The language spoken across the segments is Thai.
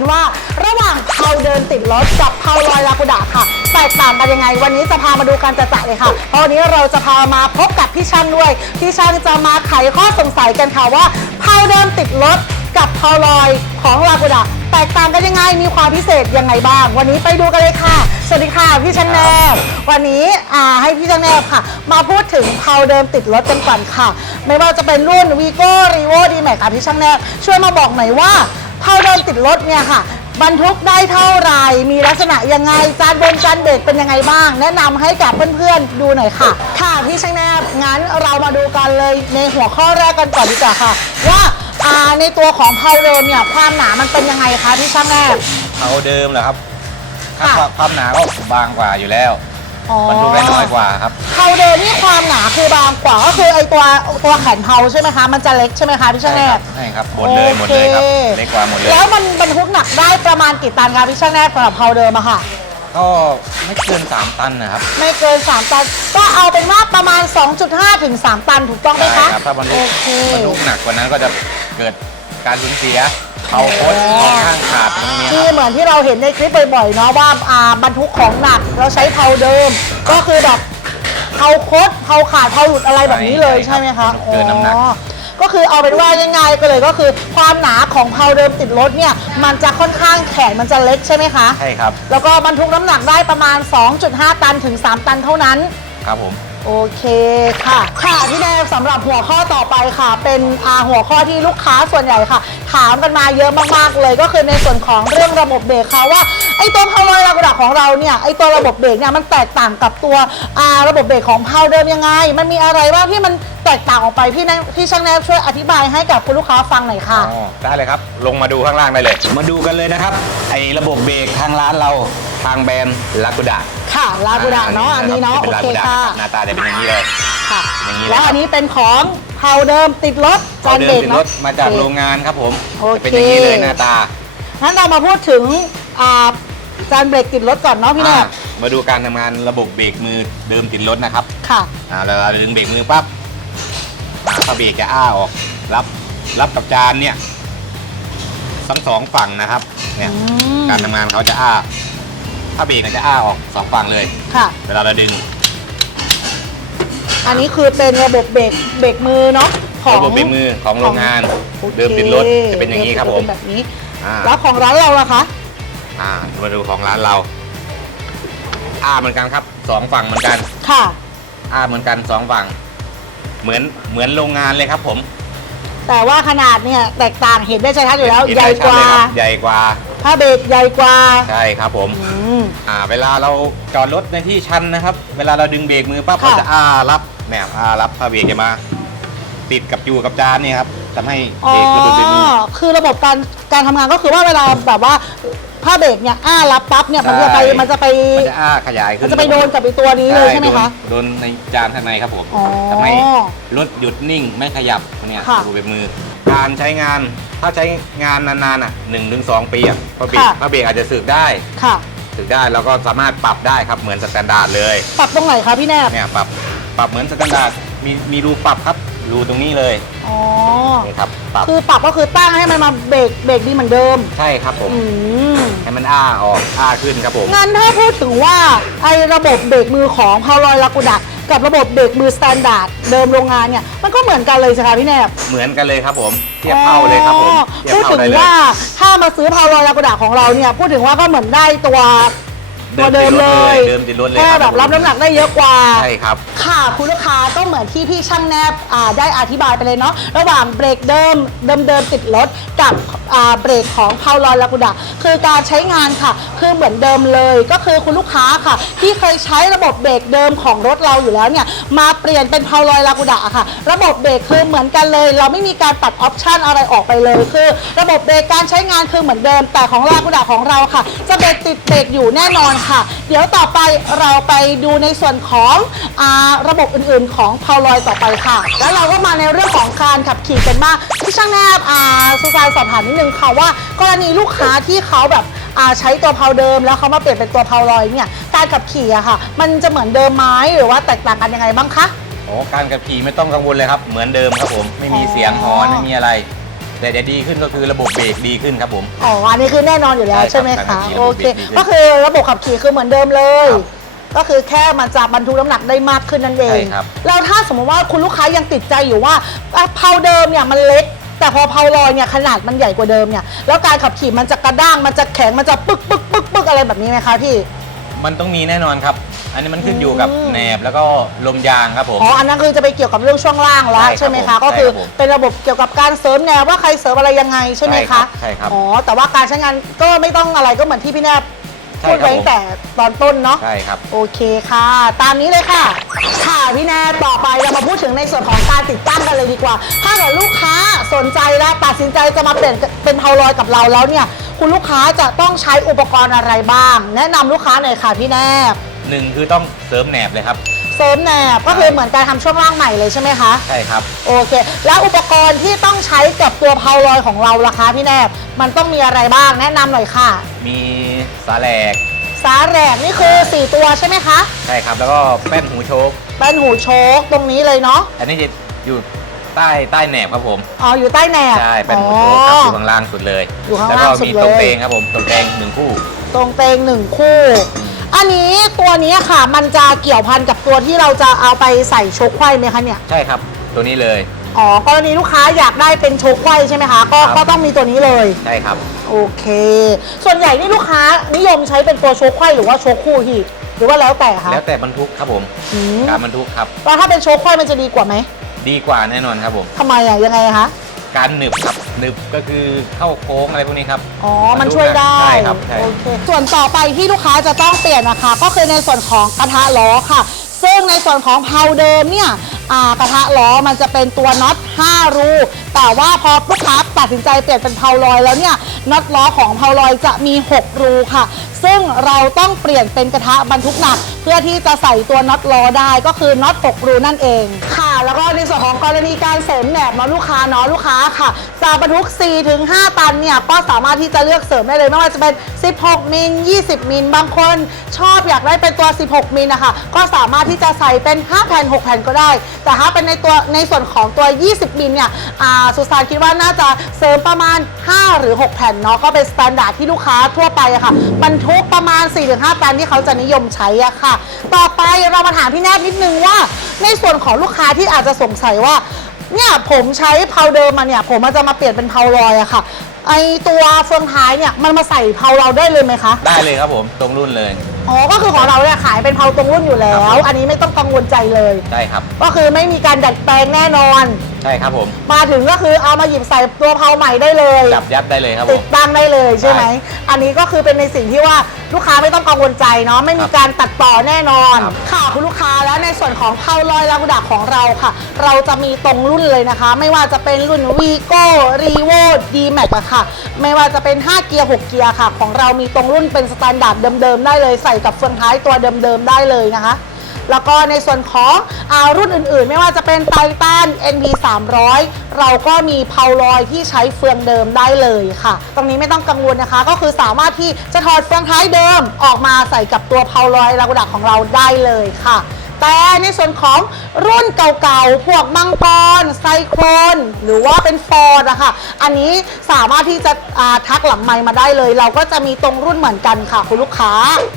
กันว่า ระหว่างเพาเดินติดรถกับเพาลอยลากุดะค่ะแตกต่างกันยังไง วันนี้จะพามาดูกันจะๆเลยค่ะ เพราะวันนี้เราจะพามาพบกับพี่ช่างด้วยพี่ช่างจะมาไขข้อสงสัยกันค่ะว่าเพาเดินติดรถกับเพาลอยของลากุดะแตกต่างกันยังไงมีความพิเศษยังไงบ้าง วันนี้ไปดูกันเลยค่ะ สวัสดีค่ะพี่ช่างแนบวันนี้อ่าให้พี่ช่างแนบค่ะ มาพูดถึงเพาเดิมติดรถกันก่อนค่ะ ไม่ว่าจะเป็นรุ่นวีโก้รีโวดีแม็กค่ะพี่ช่างแนบช่วยมาบอกหน่อยว่า เพาเดิมติดรถเนี่ยค่ะ บรรทุกได้เท่าไหร่มีลักษณะยังไงจานบนจานเบรกเป็นยังไงบ้าง แนะนำให้กับเพื่อนๆดูหน่อยค่ะ ค่ะพี่ช่างแนบงั้นเรามาดูกันเลยในหัวข้อแรกกันก่อนดีกว่าค่ะ ว่าอ่าในตัวของเพาเดิมเนี่ยความหนามันเป็นยังไงคะพี่ช่างแนบเอาเดิมเหรอครับถ้าค่ะ ความความหนาก็บางกว่าอยู่แล้วอ๋อ มันดูได้น้อยกว่าครับเพาเดิมนี่ความหนาคือบางกว่าก็คือไอตัวตัวแขนเพาใช่ไหมคะ มันจะเล็กใช่ไหมคะพี่ช่างแนใช่ครับบใช่ครับหมดเลยหมดเลยครับโอเล็กกว่าหมดเลยแล้วมันบรรทุกหนักได้ประมาณกี่ตันคะพี่ช่างแนบสำหรับเพาเดิมอะค่ะ ก็ไม่เกิน 3 ตันนะครับไม่เกิน 3 ตัน ก็เอาเป็นว่าประมาณ 2.5 ถึง 3 ตันถูกต้องไหมใช่คะครับถ้าบรรทุโอกเค บรรทุกหนักกว่านั้นก็จะเกิดการสูญเสีย เอาโคตรอ๋อข้างขาดตรงนี้คที่รับเหมือนที่เราเห็นในคลิปบ่อยๆเนาะว่าอ่าบรรทุกของหนักเราใช้เพาเดิม ก็คือแบบเพาคดเพาขาดเพาหลุดอะไรแบบนี้เลยใช่ไหมคะเกินน้ำหนัก อ๋อก็คือเอาเป็นว่าง่ายๆก็เลยก็คือ ความหนาของเพาเดิมติดรถเนี่ยมันจะค่อนข้างแขนมันจะเล็กใช่ไหมคะ ใช่ครับ แล้วก็บรรทุกน้ำหนักได้ประมาณ 2.5 ตันถึง 3 ตันเท่านั้น ครับผม โอเคค่ะ ค่ะพี่แนวสำหรับหัวข้อต่อไปค่ะ เป็นอาหัวข้อที่ลูกค้าส่วนใหญ่ค่ะ ถามกันมาเยอะมากๆเลย ก็คือในส่วนของเรื่องระบบเบรกค่ะว่าไอ้ตัวพาวลอยระดับของเราเนี่ยไอ้ตัวระบบเบรกเนี่ยมันแตกต่างกับตัวอ่าระบบเบรกของพาวเดิมยังไง มันมีอะไรบ้างที่มันแตกต่างออกไปพี่แนพี่ช่างแนวช่วยอธิบายให้กับคุณลูกค้าฟังหน่อยค่ะอ๋อได้เลยครับ ลงมาดูข้างล่างได้เลย มาดูกันเลยนะครับไอ้ระบบเบรกทางร้านเรา ทางแบรนด์ลากูดะค่ะลาบูดาเนาะอันนี้เนาะป็โอเค Laguna ค่ะ หน้าตาจะเป็นอย่างนี้เลย ค่ะอย่างนี้เลย แล้วอันนี้เป็นของพาวเดิมติดรถจานเดิเบรมกติดรเนาะ ถมาจากโอเคโรงงานครับผมโอเค จะเป็นอย่างนี้เลยหน้าตางั้นเรามาพูดถึงอ่าจานเบรกติดรถก่อนเนาะพี่แนอ่าบมาดูการทำงานระบบเบรกมือเดิมติดรถนะครับค่ะ อ่าเราเราดึงเบรกมือปั๊บอ่าถ้าเบรกจะอ้าออกรับรับกับจานเนี่ยทั้งสองฝั่งนะครับเนี่ยอืม การทำงานเขาจะอ้า ถ้าเบรกมันจะอ้าออกสองฝั่งเลย ค่ะ เวลาเราดึงอันนี้คือเป็นระบบเบรกเบรกมือเนาะของระบบเบรกมือของโรงงานโอคเดิมติดรถจะเป็นอย่างนี้ครับผมเป็นแบบนี้อ่าแล้วของร้านเราล่ะคะอ่ามาดูของร้านเรา อ้าเหมือนกันครับสองฝั่งเหมือนกัน ค่ะ อ้าเหมือนกันสองฝั่ง เหมือนเหมือนโรงงานเลยครับผมแต่ว่าขนาดเนี่ยแตกต่างเห็นได้ชัดอยู่แล้วเนใหญ่ได้ชักดว่าเลยครับใหญ่กว่าถ้าเบรกใหญ่กว่า ใช่ครับผม อืม อ่าเวลาเราจอดรถในที่ชันนะครับ เวลาเราดึงเบรกมือปั๊บค่ะเราจะอ้ารับเนี่ยอ้ารับพาเบรกจะมา ติดกับอยู่กับจานนี่ครับทำให้อ๋อ เบรกระบบเบรกมือคือระบบการการทำงานก็คือว่าเวลาแบบว่าผ้าเบรกเนี่ยอ้ารับปั๊บเนี่ยมันใช่จะไปมันจะไปมันจะอ้าขยายขึ้มันนจะไปโดนกับไอตัวนี้เลยใช่ไหมคะโดนโดนในจานข้างในครับผมอ๋อทำให้รถหยุดนิ่งไม่ขยับเนี่ยค่ะระบบเบรกมือ การใช้งานถ้าใช้งานนานๆอะหนึ่งถึงสองปีอะพอเบรกค่ะพอเบรกอาจจะสึกได้ ค่ะ สึกได้แล้วก็สามารถปรับได้ครับเหมือนสแตนดาร์ดเลยปรับตรงไหนคะพี่แนบเนี่ยปรับปรับเหมือนสแตนดาร์ดมีมีรูปรับครับรูตรงนี้เลยอ๋อนี่ครับปรับคือปรับก็คือตั้งให้มันมาเบรกเบรกดีเหมือนเดิม ใช่ครับผม อืม ให้มันอ้าออกอ้าขึ้นครับผม งั้นถ้าพูดถึงว่าไอ้ระบบเบรกมือของพาวลอยลากูดะ กับระบบเบรกมือสแตนดาร์ดเดิมโรงงานเนี่ยมันก็เหมือนกันเลยใช่ไหมคะพี่แนบ เหมือนกันเลยครับผมเทียบเท่าเลยครับผมอ๋อเทียบพูดเท่าถึงได้เลย ว่าถ้ามาซื้อพาวลอยลากูดะของเราเนี่ยพูดถึงว่าก็เหมือนได้ตัว ตัวเดิมเลยเดิมติดรถเลยแค่คแบบรับน้ำหนักได้เยอะกว่า ใช่ครับ ค่ะคุณลูกค้าก็เหมือนที่พี่ช่างแนบอ่าได้อธิบายไปเลยเนาะระหว่างเบรกเดิมเดิมเดิมติดรถกับอ่าเบรกของพาวลอยลากูดะคือการใช้งานค่ะ คือเหมือนเดิมเลยก็คือคุณลูกค้าค่ะ ที่เคยใช้ระบบเบรกเดิมของรถเราอยู่แล้วเนี่ยมาเปลี่ยนเป็นพาวลอยลากูดะค่ะ ระบบเบรกคือเหมือนกันเลย เราไม่มีการตัดออปชันอะไรออกไปเลย คือ ระบบเบรกการใช้งานคือเหมือนเดิม แต่ของลากูดะของเราค่ะจะเบรกติดเบรกอยู่แน่นอนค่ะ เดี๋ยวต่อไปเราไปดูในส่วนของอาระบบอื่นๆ ของพาวลอยต่อไปค่ะ แล้วเราก็มาในเรื่องของการขับขี่กันบ้างที่ช่างแนบอ่าสุซายสอบถามนิดนึงค่ะว่ากรณีลูกค้าที่เขาแบบอ่าใช้ตัวพาวเดิม แล้วเขามาเปลี่ยนเป็นตัวพาวลอยเนี่ยการขับขี่อะค่ะ มันจะเหมือนเดิมไหมหรือว่าแตกต่างกันยังไงบ้างคะโอ้การขับขี่ไม่ต้องกังวลเลยครับ เหมือนเดิมครับผม ไม่มีอ๋อเสียงฮอน ไม่มีอะไร แต่จะดีขึ้นก็คือระบบเบรกดีขึ้นครับผม อ๋อ อันนี้คือแน่นอนอยู่แล้วใช่ใช่ไหมครัคะ บโอเคระบบดีขึ้นก็คือระบบขับขี่คือเหมือนเดิมเลยครับก็คือแค่มันจะบรรทุกน้ำหนักได้มากขึ้นนั่นเองใช่ครับ แล้วถ้าสมมติว่าคุณลูกค้ายังติดใจอยู่ว่าอะเพาเดิมเนี่ยมันเล็ก แต่พอเพาลอยเนี่ยขนาดมันใหญ่กว่าเดิมเนี่ย แล้วการขับขี่มันจะกระด้าง มันจะแข็ง มันจะปึ๊กปึ๊กปึ๊กปึ๊กอะไรแบบนี้ไหมคะพี่ มันต้องมีแน่นอนครับ อันนี้มันขึ้นอยู่กับอืมแหนบแล้วก็ลมยางครับผม อ๋ออันนั้นคือจะไปเกี่ยวกับเรื่องช่วงล่างแล้วใช่ครับใช่ไหมคะผมก็คือใช่ครับผมเป็นระบบเกี่ยวกับการเสริมแนวว่าใครเสริมอะไรยังไงใช่ไหมใช่ครัคะบใช่ครับอ๋อแต่ว่าการใช้งานก็ไม่ต้องอะไรก็เหมือนที่พี่แนบใช่พูดครับ ไว้ตั้งแต่ตอนต้นเนาะ ใช่ครับ โอเคค่ะ ตามนี้เลยค่ะ ค่ะพี่แนนต่อไปเรามาพูดถึงในส่วนของการติดตั้งกันเลยดีกว่า ถ้าเกิดลูกค้าสนใจและตัดสินใจจะมาเปลี่ยนเป็นเพาลอยกับเราแล้วเนี่ย คุณลูกค้าจะต้องใช้อุปกรณ์อะไรบ้าง แนะนำลูกค้าหน่อยค่ะพี่แนบ หนึ่งคือต้องเสริมแหนบเลยครับ เสริมแนบก็คือเหมือนการทำช่วงล่างใหม่เลยใช่ไหมคะ ใช่ครับ โอเค แล้วอุปกรณ์ที่ต้องใช้กับตัวเพาลอยของเราล่ะคะพี่แนบ มันต้องมีอะไรบ้างแนะนำหน่อยค่ะ มีสาแหลกสาแหลกนี่คือ 4 ตัวใช่ไหมคะ ใช่ครับ แล้วก็แป้นหูโชกเป็นหูโชคตรงนี้เลยเนาะ อันนี้จะอยู่ใต้ใต้แหนบครับผมอ๋อ อยู่ใต้แหนบใช่แป้นหูโชกครับอยู่ข้างล่างสุดเลย อยู่ข้างแล้วล่างก็สุดมีเลย ตรงเตงครับผมตรงเตงหนึ่งคู่ ตรงเตงหนึ่งคู่อั นนี้ตัวนี้ค่ะ มันจะเกี่ยวพันกับตัวที่เราจะเอาไปใส่โชคไขว้ไหมคะเนี่ย ใช่ครับ ตัวนี้เลยอ๋อกรณีลูกค้าอยากได้เป็นโชคไขว้ใช่ไหมคะ ก็ครับก็ต้องมีตัวนี้เลย ใช่ครับ โอเค ส่วนใหญ่นี่ลูกค้านิยมใช้เป็นตัวโชคไขว้หรือว่าโชคคู่พี่หรือว่าแล้วแต่คะแล้วแต่บรรทุกครับผมอืมการบรรทุกครับแล้วถ้าเป็นโชคไขว้มันจะดีกว่าไหม ดีกว่าแน่นอนครับผม ทำไมอะยังไงคะ การหนึบครับหนึบก็คือเข้าโค้งอะไรพวกนี้ครับ อ๋อ มันช่วยได้ใช่ครับใช่ โอเค ส่วนต่อไปที่ลูกค้าจะต้องเปลี่ยนนะคะ ก็คือในส่วนของกระทะล้อค่ะ ซึ่งในส่วนของเพาเดิมเนี่ยอ่ากระทะล้อมันจะเป็นตัวน็อต 5 รู แต่ว่าพอลูกค้าตัดสินใจเปลี่ยนเป็นเพาลอยแล้วเนี่ย น็อตล้อของเพาลอยจะมี 6 รูค่ะ ซึ่งเราต้องเปลี่ยนเป็นกระทะบรรทุกหนัก เพื่อที่จะใส่ตัวน็อตล้อได้ก็คือน็อต 6 รูนั่นเอง ค่ะ แล้วก็ในส่วนของกรณีการเสริมแหนบเนาะลูกค้าเนาะลูกค้าค่ะจะบรรทุก4ถึง5ตันเนี่ยก็สามารถที่จะเลือกเสริมได้เลยไม่ว่าจะเป็น 16 มิล 20 มิล บางคนชอบอยากได้เป็นตัว 16 มิลนะคะก็สามารถที่จะใส่เป็น 5 แผ่น 6 แผ่นก็ได้ แต่ถ้าเป็นในตัวในส่วนของตัว 20 มิลเนี่ยอ่าสุสานคิดว่าน่าจะเสริมประมาณ 5 หรือ 6 แผ่นเนาะก็เป็นสแตนดาร์ดที่ลูกค้าทั่วไปอะค่ะบรรทุกประมาณ 4-5 ตันที่เขาจะนิยมใช้อะค่ะ ต่อไปเรามาถามพี่แนทนิดนึงว่า ในส่วนของลูกค้าที่อาจจะสงสัยว่าเนี่ยผมใช้เพาเดิมมาเนี่ย ผมมันจะมาเปลี่ยนเป็นเพาลอยอะค่ะ ไอตัวเฟืองท้ายเนี่ยมันมาใส่เพาเราได้เลยไหมคะได้เลยครับผมตรงรุ่นเลย อ๋อก็คือของเราเนี่ยขายเป็นเพาตรงรุ่นอยู่แล้ครับวผม อันนี้ไม่ต้องกังวลใจเลย ได้ครับ ก็คือไม่มีการดัดแปลงแน่นอน ใช่ครับผม มาถึงก็คือเอามาหยิบใส่ตัวเพาใหม่ได้เลยจับยัดได้เลยครับผติดม ตั้งได้เลยใช่ไหม ใช่อันนี้ก็คือเป็นในสิ่งที่ว่าลูกค้าไม่ต้องกังวลใจเนาะไม่มีการตัดต่อแน่นอน ครับ ค่ะคุณลูกค้าแล้วในส่วนของเพาลอยลากุดาของเราค่ะ เราจะมีตรงรุ่นเลยนะคะ ไม่ว่าจะเป็นรุ่น v ีโก้รีโวดีแม็กอะค่ะ ไม่ว่าจะเป็น 5 เกียร์ 6 เกียร์ค่ะ ของเรามีตรงรุ่นเป็นสแตนดาร์ดเดิมๆได้เลยใส่กับเฟืองท้ายตัวเดิมๆได้เลยนะคะ แล้วก็ในส่วนของอารุ่นอื่นๆ ไม่ว่าจะเป็นไททัน NV 300 เราก็มีเพาลอยที่ใช้เฟืองเดิมได้เลยค่ะ ตรงนี้ไม่ต้องกังวลนะคะ ก็คือสามารถที่จะถอดเฟืองท้ายเดิมออกมาใส่กับตัวเพาลอยลากุดักของเราได้เลยค่ะ แต่ในส่วนของรุ่นเก่าๆ พวกมังกร ไซโครนหรือว่าเป็นฟอร์ดอะค่ะอันนี้สามารถที่จะาทักหลังไมค์มาได้เลย เราก็จะมีตรงรุ่นเหมือนกันค่ะคุณลูกค้า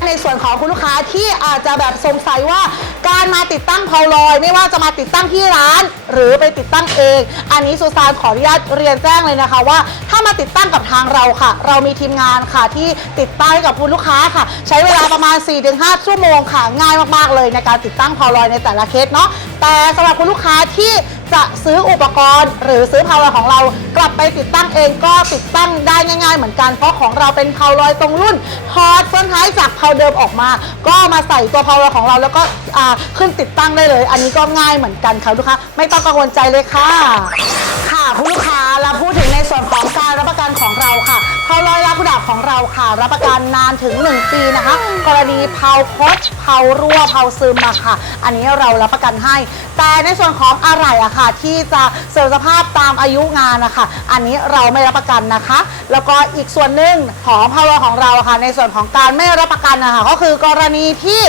ในส่วนของคุณลูกค้าที่อาจจะแบบสงสัยว่าการมาติดตั้งเพาลอย ไม่ว่าจะมาติดตั้งที่ร้าน หรือไปติดตั้งเอง อันนี้สุสานขออนุญาตเรียนแจ้งเลยนะคะว่า ถ้ามาติดตั้งกับทางเราค่ะ เรามีทีมงานค่ะที่ติดตั้งกับคุณลูกค้าค่ะ ใช้เวลาประมาณ 4-5 ชั่วโมงค่ะ ง่ายมากๆเลยในการติดตั้งพาวลอยในแต่ละเคสเนาะแต่สำหรับคุณลูกค้าที่จะซื้ออุปกรณ์ หรือซื้อพาวลอยของเรากลับไปติดตั้งเองก็ติดตั้งได้ง่าย ๆ เหมือนกันเพราะของเราเป็นพาวลอยตรงรุ่นถอดเฟืองท้ายจากพาวเดิมออกมา ก็มาใส่ตัวพาวลอยของเราแล้วก็ขึ้นติดตั้งได้เลย อันนี้ก็ง่ายเหมือนกันค่ะลูกค้าไม่ต้องกังวลใจเลยค่ะ ค่ะคุณลูกค้าเราพูดถึงในส่วนของการรับประกันของเราค่ะ เพาลอยลากุดาบของเราค่ะ รับประกันนานถึง 1 ปีนะคะ กรณีเพาคดเผารั่วเผาซึมอะค่ะ อันนี้เรารับประกันให้ แต่ในส่วนของอะไหล่อะค่ะ ที่จะเสื่อมสภาพตามอายุงานนะคะอันนี้เราไม่รับประกันนะคะ แล้วก็อีกส่วนหนึ่งของพาวของเราอะค่ะ ในส่วนของการไม่รับประกันนะคะก็คือกรณีที่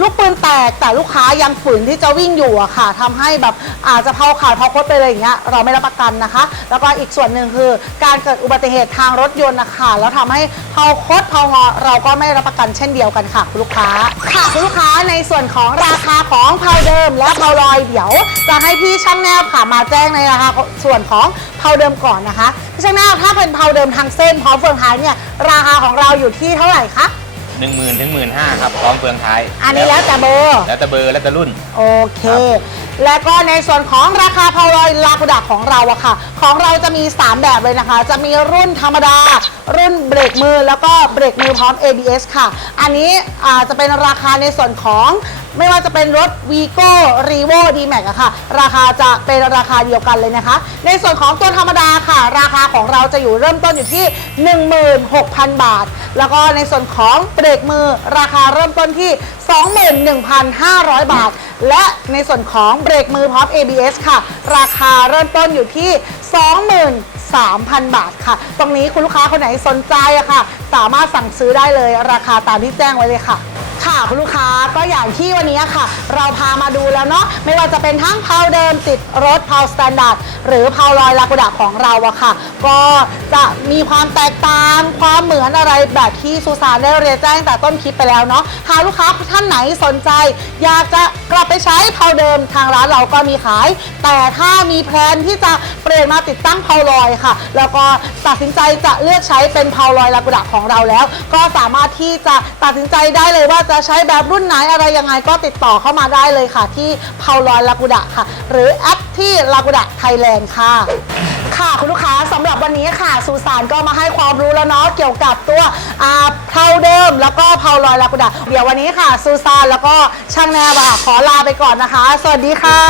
ลูกปืนแตกแต่ลูกค้ายังฝืนที่จะวิ่งอยู่อะค่ะทำให้แบบอาจจะเผาขาดเผาคดไปเลยอย่างเงี้ยเราไม่รับประกันนะคะ แล้วก็อีกส่วนหนึ่งคือการเกิดอุบัติเหตุทางรถยนต์นะคะแล้วทำให้เผาคดเผางอเราก็ไม่รับประกันเช่นเดียวกันค่ะคุณลูกค้า ค่ะคุณลูกค้าในส่วนของราคาของเผาเดิมและเผาลอยเดี๋ยว จะให้พี่ช่างแนบค่ะมาแจ้งในราคาส่วนของเผาเดิมก่อนนะคะพี่ช่างแนบถ้าเป็นเผาเดิมทางเส้นพร้อมเฟืองท้ายเนี่ยราคาของเราอยู่ที่เท่าไหร่คะหนึ่งหมื่นถึงหมื่นห้าครับพร้อมเฟืองท้าย อันนี้แล้วแต่เบอร์แล้วแต่เบอร์แล้วแต่รุ่น โอเค และก็ในส่วนของราคาพาวลอยลากุดะของเราอะค่ะ ของเราจะมี 3 แบบเลยนะคะ จะมีรุ่นธรรมดา รุ่นเบรกมือแล้วก็เบรกมือพร้อม ABS ค่ะ อันนี้จะเป็นราคาในส่วนของไม่ว่าจะเป็นรถ Vigo r e v o d m a x อะค่ะ ราคาจะเป็นราคาเดียวกันเลยนะคะ ในส่วนของตัวธรรมดาค่ะ ราคาของเราจะอยู่เริ่มต้นอยู่ที่ 16,000 บาท แล้วก็ในส่วนของเบรกมือราคาเริ่มต้นที่ 21,500 บาท และในส่วนของเบรกมือพร้อม ABS ค่ะ ราคาเริ่มต้นอยู่ที่ 3,000 บาทค่ะ ตรงนี้คุณลูกค้าคนไหนสนใจอะค่ะ สามารถสั่งซื้อได้เลยราคาตามที่แจ้งไว้เลยค่ะ ค่ะคุณลูกค้าก็อย่างที่วันนี้ค่ะ เราพามาดูแล้วเนาะไม่ว่าจะเป็นทั้งเพาเดิมติดรถเพาสแตนดาร์ดหรือเพาลอยลากุดะของเราอะค่ะ ก็จะมีความแตกต่างความเหมือนอะไรแบบที่ซูซานได้เรียนแจ้งแต่ต้นคลิปไปแล้วเนาะหากลูกค้าท่านไหนสนใจ อยากจะกลับไปใช้เพาเดิมทางร้านเราก็มีขาย แต่ถ้ามีแพลนที่จะเปลี่ยนมาติดตั้งเพาลอยค่ะ แล้วก็ตัดสินใจจะเลือกใช้เป็นเพาลอยลากุดะของเราแล้ว ก็สามารถที่จะตัดสินใจได้เลยว่าจะใช้แบบรุ่นไหนอะไรยังไงก็ติดต่อเข้ามาได้เลยค่ะ ที่เพาลอยลากุดะค่ะ หรือแอปที่ลากุดะไทยแลนด์ค่ะค่ะคุณลูกค้าสำหรับวันนี้ค่ะซูซานก็มาให้ความรู้แล้วเนาะเกี่ยวกับตัวอ่าเพาเดิมแล้วก็เพาลอยลากุดะเดี๋ยววันนี้ค่ะซูซานแล้วก็ช่างแนวอะขอลาไปก่อนนะคะ สวัสดีค่ะ